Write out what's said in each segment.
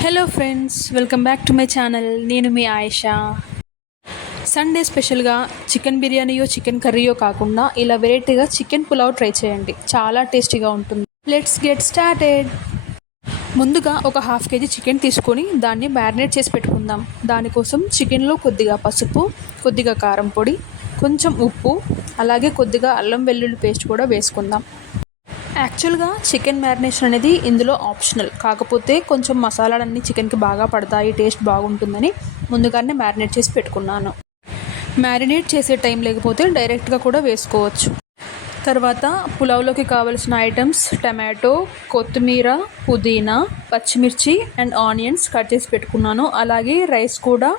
Hello friends, welcome back to my channel. నేను మీ Ayesha. Sunday స్పెషల్గా chicken బిర్యానీయో chicken కర్రీయో కాకుండా ఇలా వెరైటీగా చికెన్ పులావ్ ట్రై చేయండి. చాలా టేస్టీగా ఉంటుంది. Let's get started. ముందుగా ఒక హాఫ్ కేజీ చికెన్ తీసుకొని దాన్ని మ్యారినేట్ చేసి పెట్టుకుందాం. దానికోసం చికెన్లో కొద్దిగా పసుపు, కొద్దిగా కారం పొడి, కొంచెం ఉప్పు, అలాగే కొద్దిగా అల్లం వెల్లుల్లి పేస్ట్ కూడా వేసుకుందాం. యాక్చువల్గా చికెన్ మ్యారినేషన్ అనేది ఇందులో ఆప్షనల్, కాకపోతే కొంచెం మసాలాలన్నీ చికెన్కి బాగా పడతాయి, టేస్ట్ బాగుంటుందని ముందుగానే మ్యారినేట్ చేసి పెట్టుకున్నాను. మ్యారినేట్ చేసే టైం లేకపోతే డైరెక్ట్గా కూడా వేసుకోవచ్చు. తర్వాత పులావ్లోకి కావలసిన ఐటమ్స్ టమాటో, కొత్తిమీర, పుదీనా, పచ్చిమిర్చి అండ్ ఆనియన్స్ కట్ చేసి పెట్టుకున్నాను. అలాగే రైస్ కూడా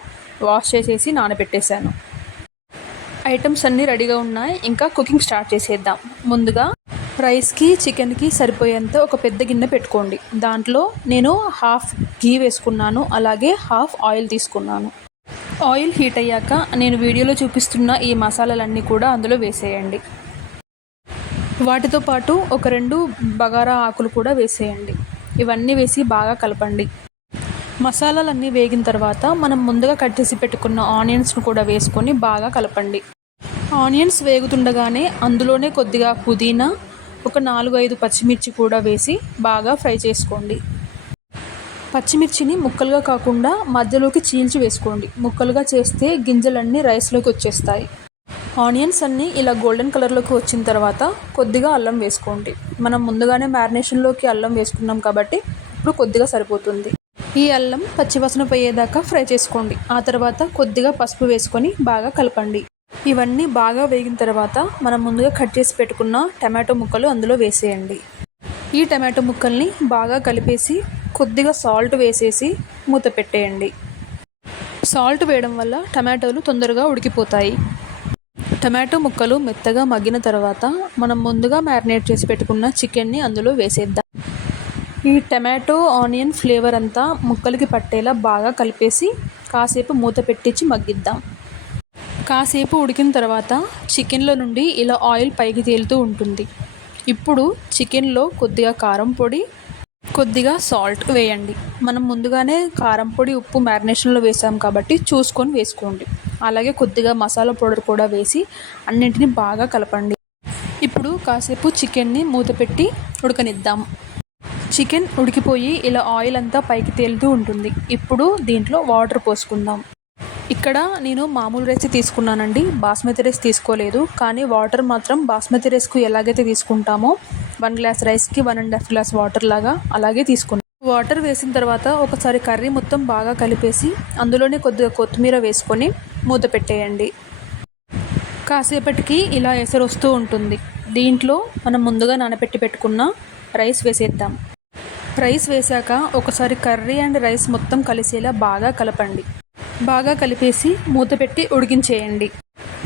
వాష్ చేసేసి నానబెట్టేశాను. ఐటమ్స్ అన్నీ రెడీగా ఉన్నాయి. ఇంకా కుకింగ్ స్టార్ట్ చేసేద్దాం. ముందుగా రైస్కి చికెన్కి సరిపోయేంత ఒక పెద్ద గిన్నె పెట్టుకోండి. దాంట్లో నేను హాఫ్ ఘీ వేసుకున్నాను, అలాగే హాఫ్ ఆయిల్ తీసుకున్నాను. ఆయిల్ హీట్ అయ్యాక నేను వీడియోలో చూపిస్తున్న ఈ మసాలాలన్నీ కూడా అందులో వేసేయండి. వాటితో పాటు ఒక 2 బగారా ఆకులు కూడా వేసేయండి. ఇవన్నీ వేసి బాగా కలపండి. మసాలాలన్నీ వేగిన తర్వాత మనం ముందుగా కట్ చేసి పెట్టుకున్న ఆనియన్స్ను కూడా వేసుకొని బాగా కలపండి. ఆనియన్స్ వేగుతుండగానే అందులోనే కొద్దిగా పుదీనా, ఒక 4-5 పచ్చిమిర్చి కూడా వేసి బాగా ఫ్రై చేసుకోండి. పచ్చిమిర్చిని ముక్కలుగా కాకుండా మధ్యలోకి చీల్చి వేసుకోండి. ముక్కలుగా చేస్తే గింజలన్నీ రైస్లోకి వచ్చేస్తాయి. ఆనియన్స్ అన్నీ ఇలా గోల్డెన్ కలర్లోకి వచ్చిన తర్వాత కొద్దిగా అల్లం వేసుకోండి. మనం ముందుగానే మ్యారినేషన్లోకి అల్లం వేసుకున్నాం కాబట్టి ఇప్పుడు కొద్దిగా సరిపోతుంది. ఈ అల్లం పచ్చివాసన పోయేదాకా ఫ్రై చేసుకోండి. ఆ తర్వాత కొద్దిగా పసుపు వేసుకొని బాగా కలపండి. ఇవన్నీ బాగా వేగిన తర్వాత మనం ముందుగా కట్ చేసి పెట్టుకున్న టమాటో ముక్కలు అందులో వేసేయండి. ఈ టమాటో ముక్కల్ని బాగా కలిపేసి కొద్దిగా సాల్ట్ వేసేసి మూత పెట్టేయండి. సాల్ట్ వేయడం వల్ల టమాటోలు తొందరగా ఉడికిపోతాయి. టమాటో ముక్కలు మెత్తగా మగ్గిన తర్వాత మనం ముందుగా మ్యారినేట్ చేసి పెట్టుకున్న చికెన్ని అందులో వేసేద్దాం. ఈ టమాటో ఆనియన్ ఫ్లేవర్ అంతా ముక్కలకి పట్టేలా బాగా కలిపేసి కాసేపు మూత పెట్టించి మగ్గిద్దాం. కాసేపు ఉడికిన తర్వాత చికెన్లో నుండి ఇలా ఆయిల్ పైకి తేలుతూ ఉంటుంది. ఇప్పుడు చికెన్లో కొద్దిగా కారం పొడి, కొద్దిగా సాల్ట్ వేయండి. మనం ముందుగానే కారం పొడి, ఉప్పు మ్యారినేషన్లో వేసాం కాబట్టి చూసుకొని వేసుకోండి. అలాగే కొద్దిగా మసాలా పౌడర్ కూడా వేసి అన్నింటినీ బాగా కలపండి. ఇప్పుడు కాసేపు చికెన్ని మూత పెట్టి ఉడకనిద్దాం. చికెన్ ఉడికిపోయి ఇలా ఆయిల్ అంతా పైకి తేలుతూ ఉంటుంది. ఇప్పుడు దీంట్లో వాటర్ పోసుకుందాం. ఇక్కడ నేను మామూలు రైస్ తీసుకున్నానండి, బాస్మతి రైస్ తీసుకోలేదు. కానీ వాటర్ మాత్రం బాస్మతి రైస్కు ఎలాగైతే తీసుకుంటామో 1 గ్లాస్ రైస్కి 1.5 గ్లాస్ వాటర్ లాగా అలాగే తీసుకున్నాను. వాటర్ వేసిన తర్వాత ఒకసారి కర్రీ మొత్తం బాగా కలిపేసి అందులోనే కొద్దిగా కొత్తిమీర వేసుకొని మూత పెట్టేయండి. కాసేపటికి ఇలా ఎసరు వస్తూ ఉంటుంది. దీంట్లో మనం ముందుగా నానబెట్టి పెట్టుకున్న రైస్ వేసేద్దాం. రైస్ వేశాక ఒకసారి కర్రీ అండ్ రైస్ మొత్తం కలిసేలా బాగా కలపండి. బాగా కలిపేసి మూత పెట్టి ఉడికించేయండి.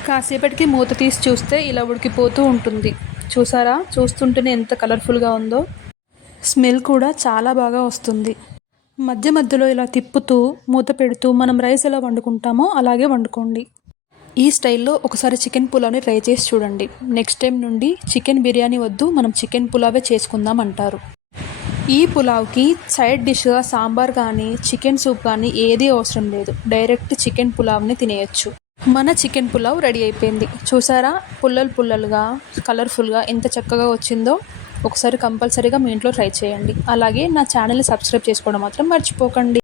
కాసేపటికి మూత తీసి చూస్తే ఇలా ఉడికిపోతూ ఉంటుంది. చూసారా, చూస్తుంటేనే ఎంత కలర్ఫుల్గా ఉందో. స్మెల్ కూడా చాలా బాగా వస్తుంది. మధ్య మధ్యలో ఇలా తిప్పుతూ మూత పెడుతూ మనం రైస్ ఎలా వండుకుంటామో అలాగే వండుకోండి. ఈ స్టైల్లో ఒకసారి చికెన్ పులావ్ని ట్రై చేసి చూడండి. నెక్స్ట్ టైం నుండి చికెన్ బిర్యానీ వద్దు, మనం చికెన్ పులావే చేసుకుందాం అంటారు. ఈ పులావ్కి సైడ్ డిష్గా సాంబార్ కానీ చికెన్ సూప్ కానీ ఏదీ అవసరం లేదు. డైరెక్ట్ చికెన్ పులావ్ని తినేయచ్చు. మన చికెన్ పులావ్ రెడీ అయిపోయింది. చూసారా, పుల్లలుగా కలర్ఫుల్గా ఎంత చక్కగా వచ్చిందో. ఒకసారి కంపల్సరీగా మీ ఇంట్లో ట్రై చేయండి. అలాగే నా ఛానల్ని సబ్స్క్రైబ్ చేసుకోవడం మాత్రం మర్చిపోకండి.